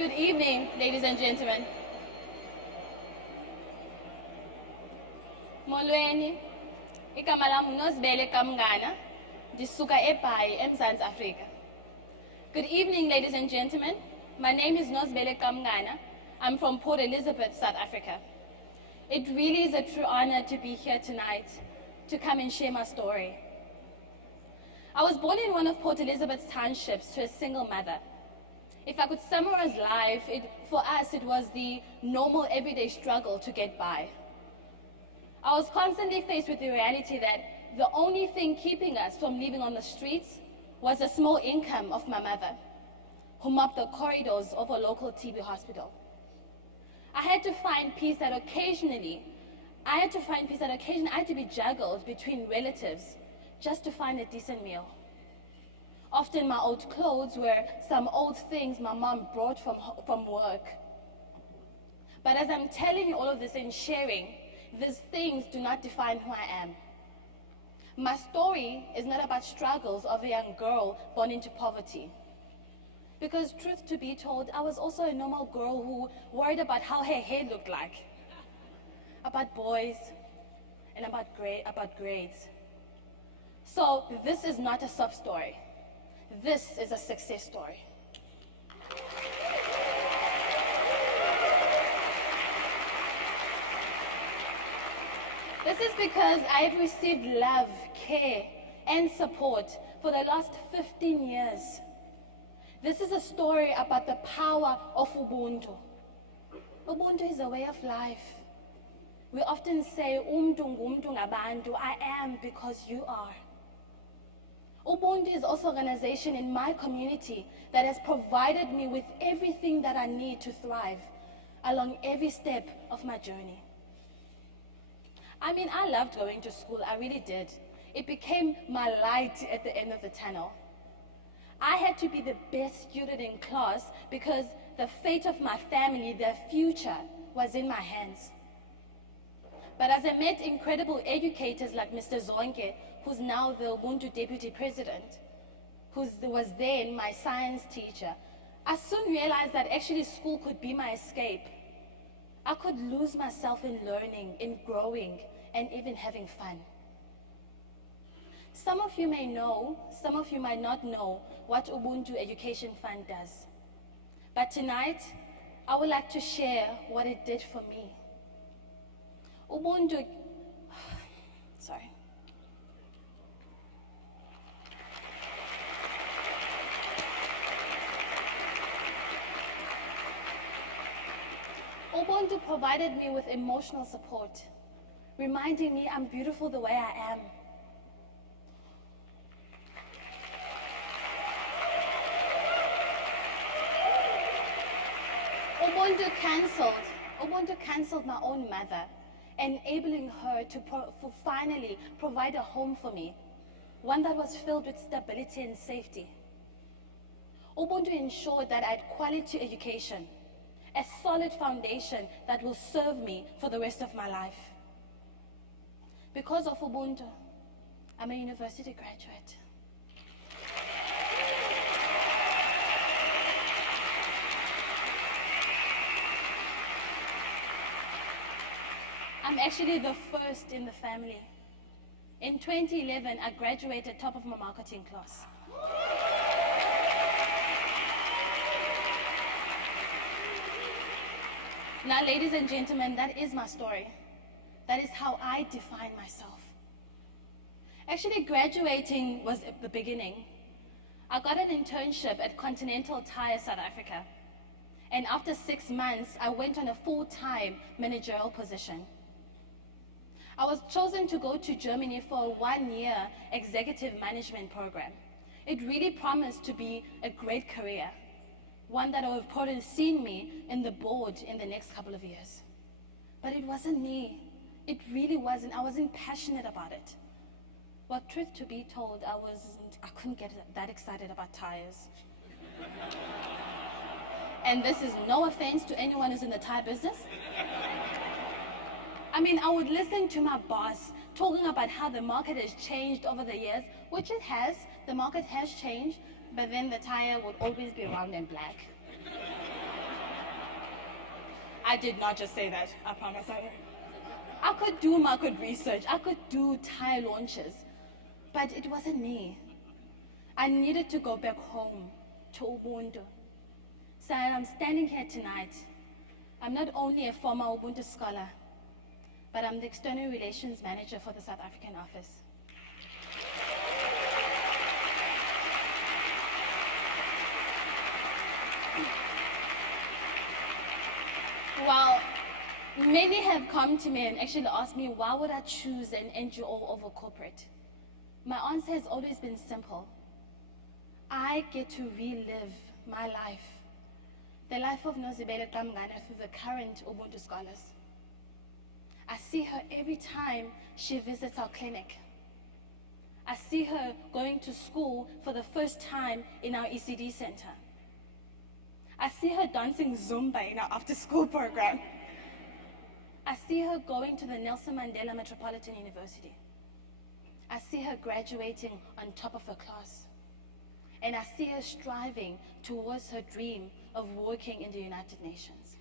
Good evening, ladies and gentlemen. Molweni, igama lami Nozibele Qamngana, ndisuka eBhayi, eMzantsi Afrika. Good evening, ladies and gentlemen. My name is Nozibele Qamngana. I'm from Port Elizabeth, South Africa. It really is a true honor to be here tonight to come and share my story. I was born in one of Port Elizabeth's townships to a single mother. If I could summarize life, for us it was the normal everyday struggle to get by. I was constantly faced with the reality that the only thing keeping us from living on the streets was the small income of my mother, who mopped the corridors of a local TB hospital. I had to find peace that occasionally I had to be juggled between relatives just to find a decent meal. Often my old clothes were some old things my mom brought from work. But as I'm telling you all of this and sharing, these things do not define who I am. My story is not about struggles of a young girl born into poverty. Because truth to be told, I was also a normal girl who worried about how her hair looked like, about boys, and about grades. So this is not a sob story. This is a success story. This is because I have received love, care, and support for the last 15 years. This is a story about the power of Ubuntu. Ubuntu is a way of life. We often say, Umntu ngumntu ngabantu, I am because you are. Ubuntu is also an organization in my community that has provided me with everything that I need to thrive along every step of my journey. I mean, I loved going to school, I really did. It became my light at the end of the tunnel. I had to be the best student in class because the fate of my family, their future, was in my hands. But as I met incredible educators like Mr. Zonke, who's now the Ubuntu Deputy President, who was then my science teacher, I soon realized that actually school could be my escape. I could lose myself in learning, in growing, and even having fun. Some of you may know, some of you might not know what Ubuntu Education Fund does. But tonight, I would like to share what it did for me. Ubuntu provided me with emotional support, reminding me I'm beautiful the way I am. Ubuntu cancelled my own mother, enabling her to finally provide a home for me, one that was filled with stability and safety. Ubuntu ensured that I had quality education, a solid foundation that will serve me for the rest of my life. Because of Ubuntu, I'm a university graduate. I'm actually the first in the family. In 2011, I graduated top of my marketing class. Now, ladies and gentlemen, that is my story. That is how I define myself. Actually, graduating was the beginning. I got an internship at Continental Tire, South Africa. And after 6 months, I went on a full-time managerial position. I was chosen to go to Germany for a 1-year executive management program. It really promised to be a great career, one that would probably see me in the board in the next couple of years. But it wasn't me. It really wasn't. I wasn't passionate about it. Well, truth to be told, I couldn't get that excited about tires. And this is no offense to anyone who's in the tire business. I mean, I would listen to my boss talking about how the market has changed over the years, which it has. The market has changed, but then the tire would always be round and black. I did not just say that, I promise. I could do market research, I could do tire launches, but it wasn't me. I needed to go back home to Ubuntu. So I'm standing here tonight. I'm not only a former Ubuntu scholar, but I'm the External Relations Manager for the South African office. Well, many have come to me and actually asked me, why would I choose an NGO over corporate? My answer has always been simple. I get to relive my life, the life of Nozibele Qamngana through the current Ubuntu scholars. I see her every time she visits our clinic. I see her going to school for the first time in our ECD center. I see her dancing Zumba in our after-school program. I see her going to the Nelson Mandela Metropolitan University. I see her graduating on top of her class. And I see her striving towards her dream of working in the United Nations.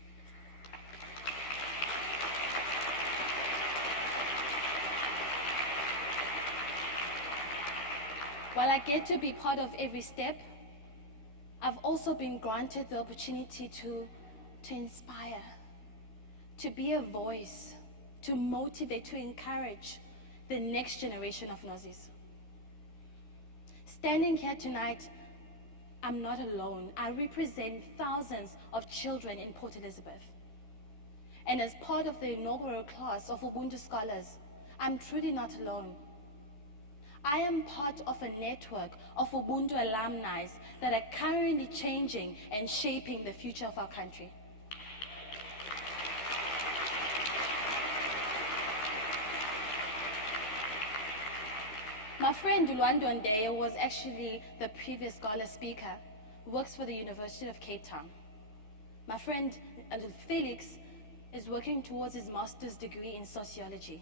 While I get to be part of every step, I've also been granted the opportunity to inspire, to be a voice, to motivate, to encourage the next generation of Nozis. Standing here tonight, I'm not alone. I represent thousands of children in Port Elizabeth. And as part of the inaugural class of Ubuntu scholars, I'm truly not alone. I am part of a network of Ubuntu alumni that are currently changing and shaping the future of our country. My friend Dulwando Ndeye was actually the previous Gala speaker, who works for the University of Cape Town. My friend Felix is working towards his master's degree in sociology.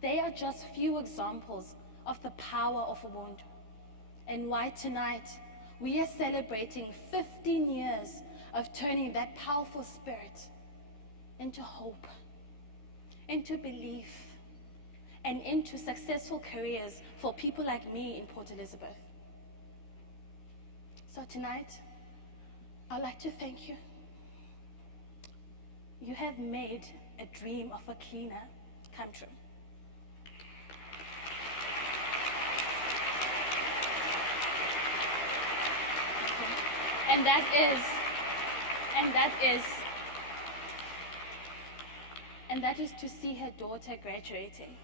They are just few examples of the power of Ubuntu, and why tonight we are celebrating 15 years of turning that powerful spirit into hope, into belief, and into successful careers for people like me in Port Elizabeth. So tonight, I'd like to thank you. You have made a dream of a cleaner come true. And that is to see her daughter graduating.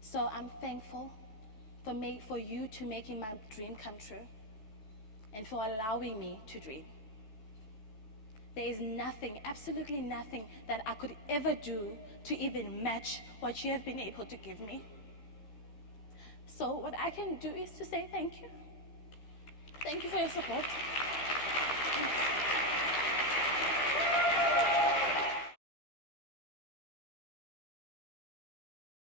So I'm thankful for you to making my dream come true and for allowing me to dream. There is nothing, absolutely nothing that I could ever do to even match what you have been able to give me. So what I can do is to say thank you. Thank you for your support.